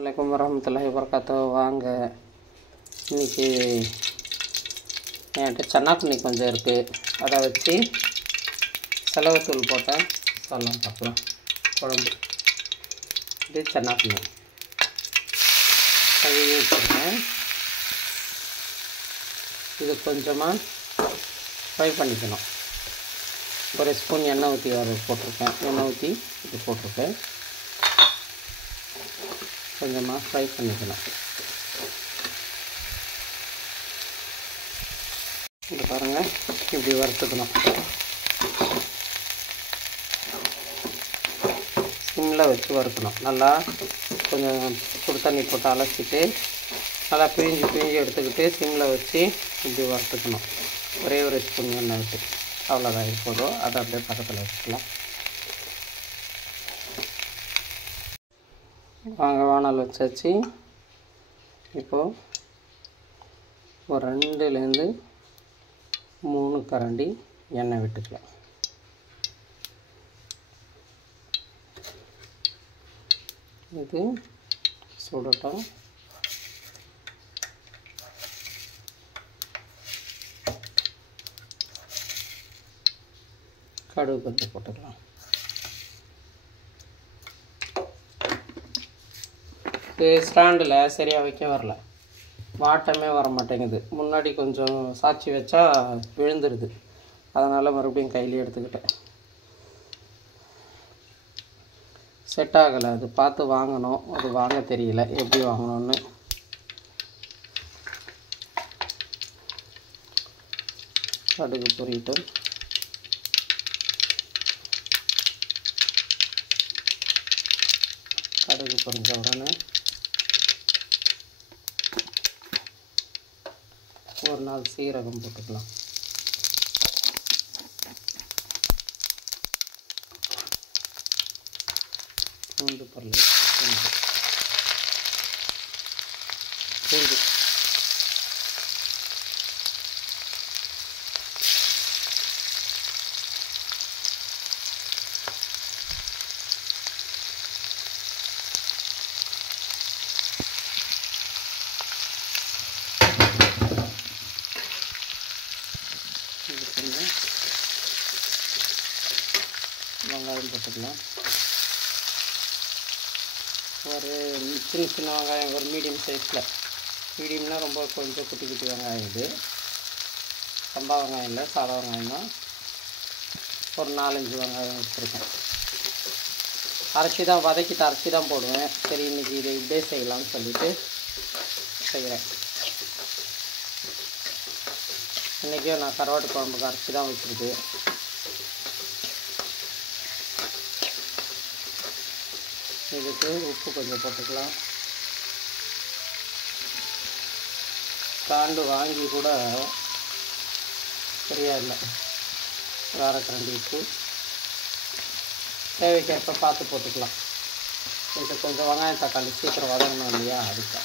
Assalamualaikum warahmatullahi wabarakatuh. வாங்க இன்னைக்கு என்கிட்ட சன்னாக்குண்ணி கொஞ்சம் இருக்குது, அதை வச்சு செலவுத்தூள் போட்டால் சொல்லலாம் பார்க்கலாம். குழம்பு இது சன்னாக்குண்ணி கழுவி வச்சுருக்கேன். இது கொஞ்சமாக ஃப்ரை பண்ணிக்கணும். ஒரு ஸ்பூன் எண்ணெய் ஊற்றி போட்டிருக்கேன். எண்ணெய் ஊற்றி இது போட்டிருக்கேன். கொஞ்சமாக ஃப்ரை பண்ணிக்கலாம். இது பாருங்கள், இப்படி வறுத்துக்கணும். சிம்மில் வச்சு வறுக்கணும். நல்லா கொஞ்சம் சுடு தண்ணி போட்டு அலசிட்டு நல்லா பிழிஞ்சு எடுத்துக்கிட்டு சிம்மில் வச்சு இப்படி வறுத்துக்கணும். ஒரே ஒரு ஸ்பூன் எண்ணெய் விட்டு, அவ்வளோதான். இது போதும். அதை அப்படியே பக்கத்தில் வச்சுக்கலாம். வானல் வச்சாச்சு. இப்போது ஒரு 2லேருந்து 3 கரண்டி எண்ணெய் விட்டுக்கலாம். இது சுடட்டும். கடுகு கொஞ்சம் போட்டுக்கலாம். ஸ்டாண்டில் சரியாக வைக்க வரல, வாட்டமே வர மாட்டேங்குது. முன்னாடி கொஞ்சம் சாய்ச்சி வச்சா விழுந்துடுது. அதனால் மறுபடியும் கையிலே எடுத்துக்கிட்டேன். செட் ஆகலை. அது பார்த்து வாங்கணும். அது வாங்க தெரியல எப்படி வாங்கணும்னு. கடுகு பொரியிட்டு கடுகு பொரிஞ்ச உடனே ஒரு 4 சீரகம் போட்டுக்கலாம். பூண்டு பல்லு பூண்டு வெங்காயம் போட்டுக்கலாம். ஒரு சின்ன வெங்காயம், ஒரு மீடியம் சைஸில். மீடியம்னால் ரொம்ப கொஞ்சம் குட்டி வெங்காயம். இது சம்பா வெங்காயம் இல்லை, சாதா வெங்காயம் தான். ஒரு 4-5 வெங்காயம் வச்சுருக்கேன். வதக்கிட்டு அரைச்சி தான் போடுவேன். சரி, இன்றைக்கி இதை இப்படியே செய்யலாம்னு சொல்லிவிட்டு செய்கிறேன். இன்றைக்கும் நான் கருவாட்டு குழம்புக்கு அரைச்சி தான் வச்சுருக்கு. இதுக்கு உப்பு கொஞ்சம் போட்டுக்கலாம். ஸ்டாண்டு வாங்கி கூட சரியா இல்லை. ஒரு 1/2 கரண்டி உப்பு தேவைக்கேற்ப பார்த்து போட்டுக்கலாம். இது கொஞ்சம் வெங்காயம் தக்காளி சீக்கிரம் வதங்கணும் இல்லையா, அதுக்கு.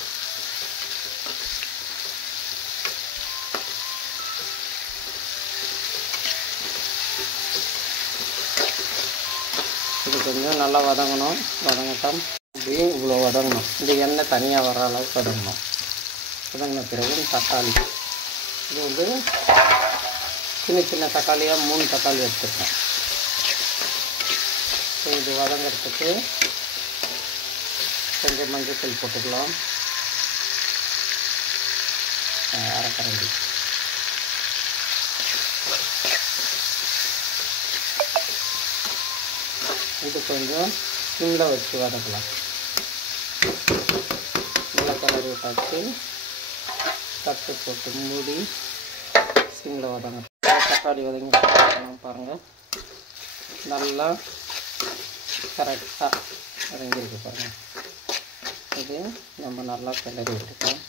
இது கொஞ்சம் நல்லா வதங்கணும். வதங்கட்டும். இப்படி இவ்வளோ வதங்கணும். இந்த எண்ணெய் தனியாக வர அளவுக்கு வதங்கணும். வதங்கின பிறகு தக்காளி, இது சின்ன தக்காளியாக 3 தக்காளி எடுத்துருக்கேன். இது வதங்கிறதுக்கு கொஞ்சம் மஞ்சள் போட்டுக்கலாம். 1/2 கரண்டி. இது கொஞ்சம் சிம்மில் வச்சு வதக்கலாம். நல்லா கிளறி விட்டாச்சு. தட்டு போட்டு மூடி சிம்மில் வதங்க. தக்காளி வதங்கி பாருங்கள், நல்லா கரெக்டாக வதங்கியிருக்கு பாருங்கள். இது நம்ம நல்லா கிளறி விட்டுக்கலாம்.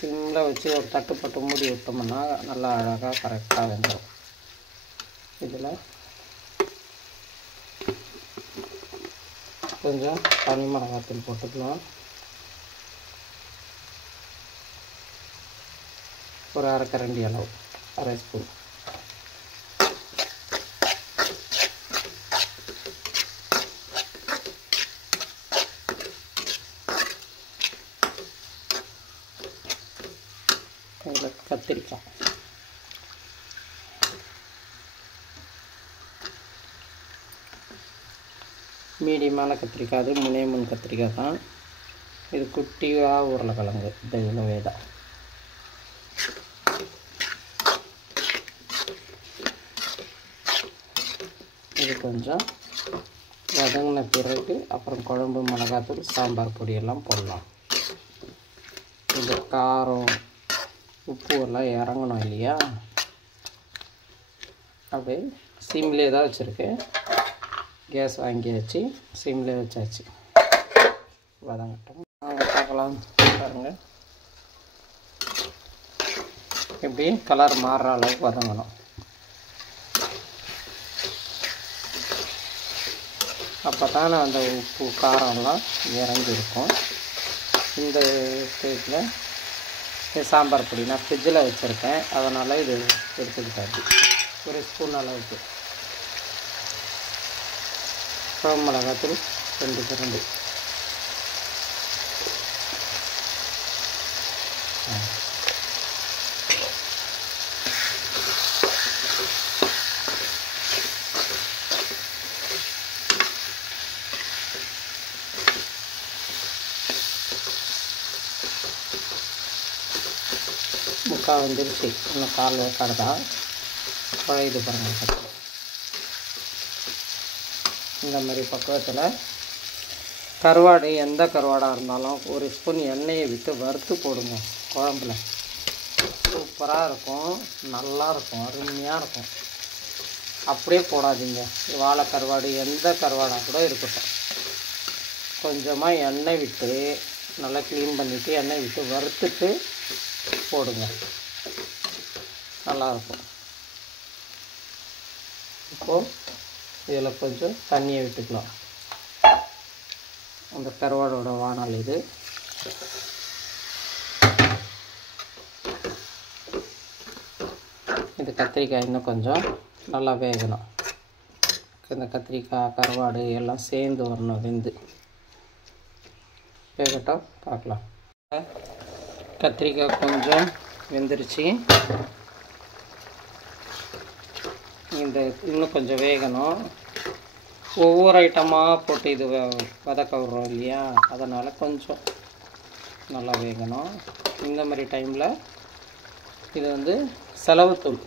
சிம்மில் வச்சு ஒரு தட்டு போட்டு மூடி விட்டோம்னா நல்லா அழகாக கரெக்டாக வெந்துடும். இதில் கொஞ்சம் தனி மிளகாத்தூள் போட்டுக்கலாம். ஒரு 1/2 கரண்டி அளவு, 1/2 ஸ்பூன். கத்திரிக்காய். மீடியமான கத்திரிக்காய், அது 3 கத்திரிக்காய் தான். இது குட்டியாக உருளைக்கிழங்கு, இது இவ்வளவே தான். இது கொஞ்சம் வதங்கின பிறகு அப்புறம் குழம்பு, மிளகாத்தூள், சாம்பார் பொடியெல்லாம் போடலாம். இது காரம், உப்பு எல்லாம் இறங்கணும் இல்லையா? அப்படியே சிம்லேயே தான் வச்சுருக்கேன். கேஸ் வாங்கியாச்சு, சிம்லேயே வச்சாச்சு. வதங்கட்டும், நாங்கள் பார்க்கலாம். பாருங்கள், இப்படி கலர் மாறுற அளவுக்கு வதங்கணும். அப்போ தானே அந்த உப்பு காரம்லாம் இறங்கி இருக்கும். இந்த ஸ்டேஜில் சாம்பார் பொடி நான் ஃப்ரிட்ஜில் வச்சுருக்கேன், அதனால் இது எடுத்துக்கிட்டாச்சு. 1 ஸ்பூன் அளவுக்கு குழம்பு மிளகாத்தூள் 2 கரண்டி. முக்கால் வந்துருச்சு, இன்னும் 1/4 வேக்காடு தான். குழையுது பாருங்கள். இந்த மாதிரி பக்குவத்தில் கருவாடு, எந்த கருவாடாக இருந்தாலும் 1 ஸ்பூன் எண்ணெயை விட்டு வறுத்து போடுங்க குழம்புல. சூப்பராக இருக்கும், நல்லாயிருக்கும், அருமையாக இருக்கும். அப்படியே போடாதீங்க. வாழை கருவாடு, எந்த கருவாடாக கூட இருக்கட்டும், கொஞ்சமாக எண்ணெய் விட்டு நல்லா க்ளீன் பண்ணிவிட்டு எண்ணெய் விட்டு வறுத்துட்டு போடுங்க, நல்லாயிருக்கும். இப்போது இதில் கொஞ்சம் தண்ணியை விட்டுக்கலாம். அந்த கருவாடோட வானல் இது. இது கத்திரிக்காய் இன்னும் கொஞ்சம் நல்லா வேகணும். இந்த கத்திரிக்காய், கருவாடு எல்லாம் சேர்ந்து வரணும், வெந்து வேகட்டும், பார்க்கலாம். கத்திரிக்காய் கொஞ்சம் வெந்துருச்சு. இந்த இன்னும் கொஞ்சம் வேகணும். ஒவ்வொரு ஐட்டமாக போட்டு இது வதக்க விடுறோம் இல்லையா, அதனால் கொஞ்சம் நல்லா வேகணும். இந்த மாதிரி டைமில் இது வந்து செலவுத்தூள்,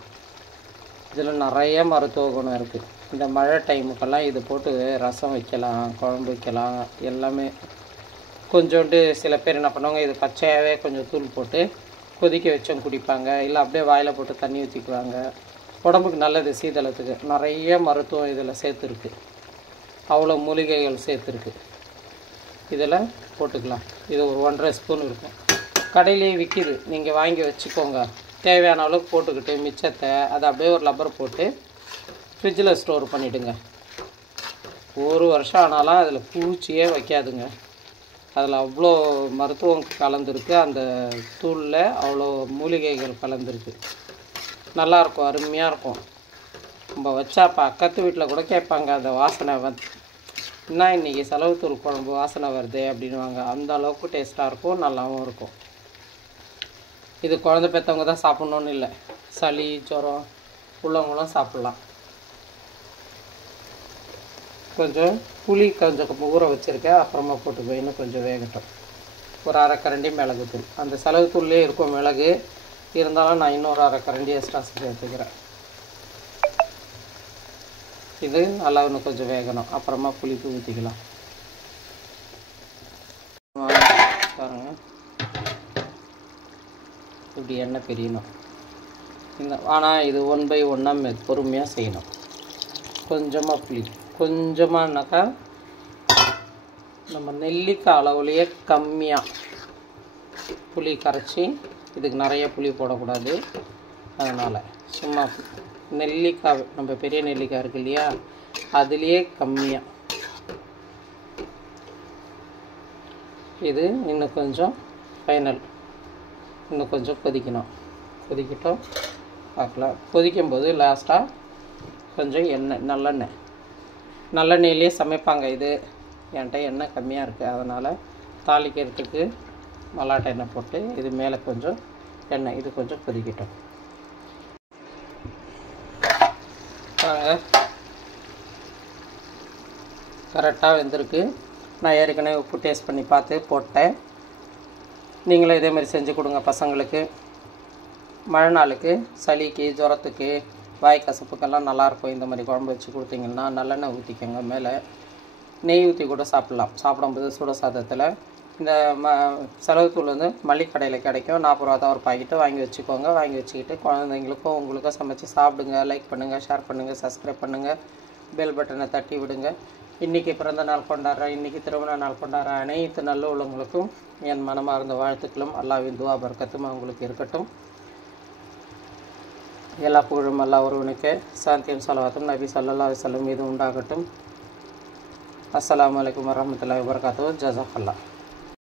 இதில் நிறைய மருத்துவ குணம் இருக்குது. இந்த மழை டைமுக்கெல்லாம் இது போட்டு ரசம் வைக்கலாம், குழம்பு வைக்கலாம், எல்லாமே. கொஞ்சோண்டு சில பேர் என்ன பண்ணுவாங்க, இது பச்சையாகவே கொஞ்சம் தூள் போட்டு கொதிக்க வச்சும் குடிப்பாங்க, இல்லை அப்படியே வாயில் போட்டு தண்ணி ஊற்றிக்குவாங்க. உடம்புக்கு நல்லது, சீதளத்துக்கு. நிறைய மருத்துவம் இதில் சேர்த்துருக்கு, அவ்வளோ மூலிகைகள் சேர்த்துருக்கு. இதில் போட்டுக்கலாம். இது ஒரு 1.5 ஸ்பூன் இருக்கும், கடையிலேயே விற்கிது, நீங்கள் வாங்கி வச்சுக்கோங்க. தேவையான அளவுக்கு போட்டுக்கிட்டு மிச்சத்தை அதை அப்படியே ஒரு லப்பர் போட்டு ஃப்ரிட்ஜில் ஸ்டோர் பண்ணிவிடுங்க. 1 வருஷம் ஆனாலும் அதில் பூச்சியே வைக்காதுங்க. அதில் அவ்வளோ மருத்துவம் கலந்துருக்கு, அந்த தூளில் அவ்வளோ மூலிகைகள் கலந்துருக்கு. நல்லாயிருக்கும், அருமையாக இருக்கும். நம்ம வச்சா பக்கத்து வீட்டில் கூட கேட்பாங்க, அந்த வாசனை என்ன இன்றைக்கி செலவுத்தூள் குழம்பு வாசனை வருது அப்படின்வாங்க. அந்த அளவுக்கு டேஸ்ட்டாக இருக்கும், நல்லாவும் இருக்கும். இது குழந்தை பெற்றவங்க தான் சாப்பிட்ணுன்னு இல்லை, சளி ஜுரம் உள்ளவங்களும் சாப்பிட்லாம். கொஞ்சம் புளி கொஞ்சம் ஊற வச்சுருக்கேன், அப்புறமா போட்டுக்குவேன். இன்னும் கொஞ்சம் வேகட்டும். ஒரு 1/2 கரண்டி மிளகுத்தூள், அந்த செலவுத்தூள்லேயே இருக்கும் மிளகு, இருந்தாலும் நான் இன்னொரு 1/2 கரண்டி எக்ஸ்ட்ரா சேர்த்துக்கிறேன். இது நல்லா இன்னும் கொஞ்சம் வேகணும், அப்புறமா புளிப்பு ஊற்றிக்கலாம். பாருங்கள், இப்படி எண்ணெய் பிரியணும். ஆனால் இது 1/1 பொறுமையாக செய்யணும். கொஞ்சமாக புளி, கொஞ்சமானாக்கா நம்ம நெல்லிக்காய் அளவுலேயே கம்மியாக புளி கரைச்சி, இதுக்கு நிறைய புளி போடக்கூடாது, அதனால் சும்மா நெல்லிக்காய், நம்ம பெரிய நெல்லிக்காய் இருக்கு இல்லையா, அதுலேயே கம்மியாக. இது இன்னும் கொஞ்சம் ஃபைனல், இன்னும் கொஞ்சம் கொதிக்கணும். கொதிக்கட்டும், பார்க்கலாம். கொதிக்கும்போது லாஸ்ட்டாக கொஞ்சம் எண்ணெய், நல்லெண்ணெயிலே சமைப்பாங்க. இது என்கிட்ட எண்ணெய் கம்மியாக இருக்குது, அதனால் தாளிக்கிறதுக்கு மல்லாட்டை எண்ணெய் போட்டு இது மேலே கொஞ்சம் எண்ணெய் இது கொஞ்சம் கொதிக்கட்டும். கரெக்டாக வெந்திருக்கு. நான் ஏற்கனவே உப்பு டேஸ்ட் பண்ணி பார்த்து போட்டேன். நீங்களும் இதேமாதிரி செஞ்சு கொடுங்க பசங்களுக்கு. மழை நாளுக்கு, சளிக்கு, ஜுரத்துக்கு, வாய் கசப்புக்கெல்லாம் நல்லாயிருக்கும். இந்த மாதிரி குழம்பு வச்சு கொடுத்தீங்கன்னா நல்லெண்ணெய் ஊற்றிக்கோங்க. மேலே நெய் ஊற்றி கூட சாப்பிட்லாம். சாப்பிடும்போது சுட சாதத்தில் இந்த செலவுத்தூள் வந்து மல்லிக்கடையில் கிடைக்கும். 40 ரூபா தான் ஒரு பாக்கெட்டு. வாங்கி வச்சுக்கோங்க. வாங்கி வச்சுக்கிட்டு குழந்தைங்களுக்கும் உங்களுக்கும் சமைச்சு சாப்பிடுங்க. லைக் பண்ணுங்கள், ஷேர் பண்ணுங்கள், சப்ஸ்கிரைப் பண்ணுங்கள், பெல் பட்டனை தட்டி விடுங்க. இன்றைக்கி பிறந்த நாள் கொண்டாடுற, இன்றைக்கி திருமண நாள் கொண்டாடுற அனைத்து நல்ல உள்ளவங்களுக்கும் என் மனமார்ந்த வாழ்த்துக்களும் அல்லாஹ்வின் துஆ பரக்கத்தும் அவங்களுக்கு இருக்கட்டும். எல்லா புகழும் அல்லாஹ் ஒருவனுக்கு, சாந்தியும் ஸலவாத்தும் நபி ஸல்லல்லாஹு அலைஹி வஸல்லம் மீது உண்டாகட்டும். அஸ்ஸலாமு அலைக்கும் வரஹ்மத்துல்லாஹி வபரகாத்துஹு. ஜஸாக்கல்லாஹ்.